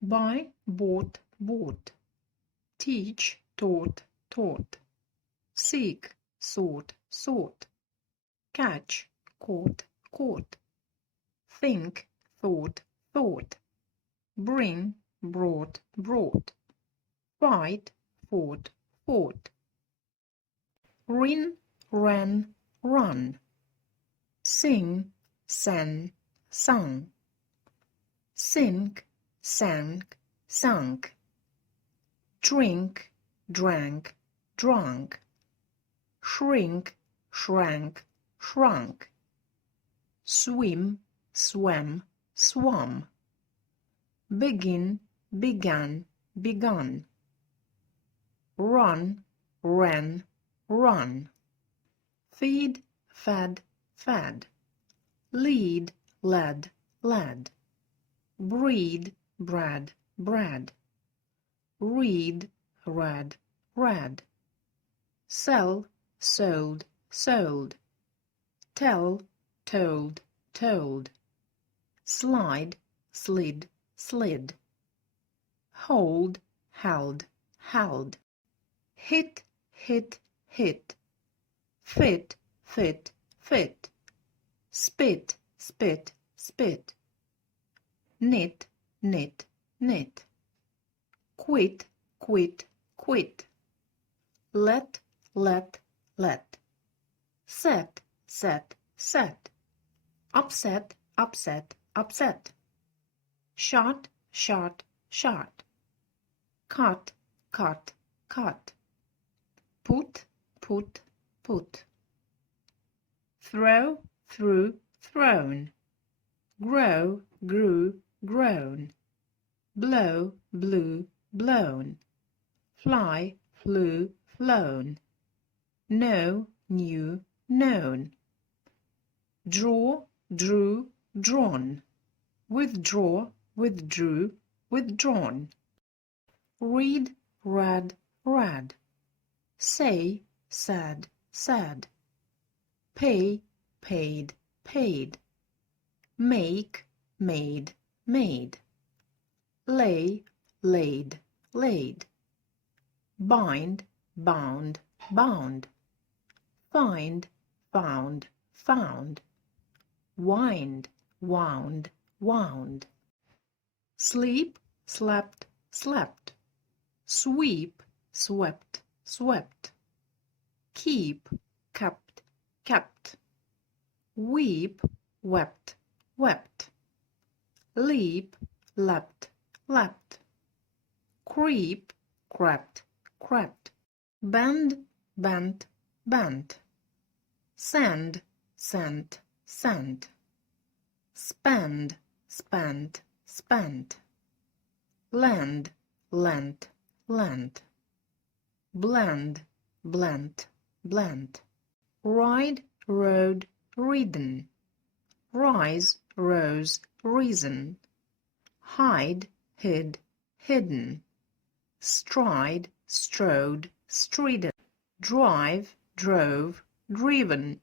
buy, bought, bought, teach, taught, taught, seek, sought, sought, catch, caught, caught, think, thought, thought, bring, brought, brought, fight, fought, fought, rin, ran, run, sing, sang, sung, sink, sank, sunk, drink, drank, drunk, shrink, shrank, shrunk, swim, swam, swum, begin, began, begun, run, ran, run, feed, fed, fed, lead, led, led, breed, bred, bred, read, read, read, sell, sold, sold, tell, told, told, slide, slid, slid, hold, held, held, hit, hit, hit, fit, fit, fit, spit, spit, spit, knit, knit, knit, quit, quit, quit, let, let, let, set, set, set, upset, upset, upset, shot, shot, shot, cut, cut, cut, put, put, put, throw, threw, thrown, grow, grew, grown, blow, blew, blown, fly, flew, flown, know, knew, known, draw, drew, drawn, withdraw, withdrew, withdrawn, read, read, read, say, said, said, pay, paid, paid, make, made, made, lay, laid, laid, bind, bound, bound, find, found, found, wind, wound, wound, sleep, slept, slept, sweep, swept, swept, keep, kept, kept, weep, wept, wept, leap, leapt, leapt, creep, crept, crept, bend, bent, bent, send, sent, sent, spend, spent, spent, lend, lent, lent, blend, blent, blent, ride, rode, ridden, rise, rose, risen, hide, hid, hidden, stride, strode, stridden, drive, drove, driven,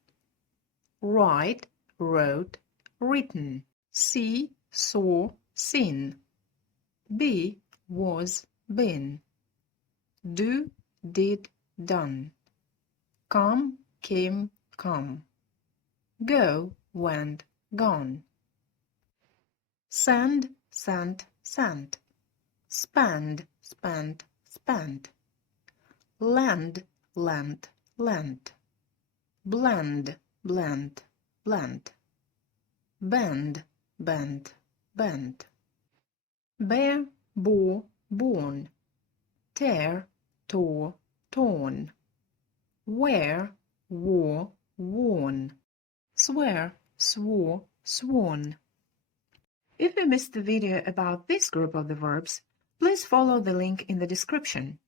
write, wrote, written, see, saw, seen, be, was, been, do, did, done, come, came, come, go, went, gone, send, sent, sent, spend, spent, spent, lend, lent, lent, blend, blent, blent, bend, bent, bent, bear, bore, born, tear, tore, torn, wear, wore, worn, swear, swore, sworn. If you missed the video about this group of the verbs, please follow the link in the description.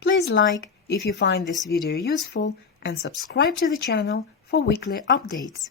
Please like if you find this video useful and subscribe to the channel for weekly updates.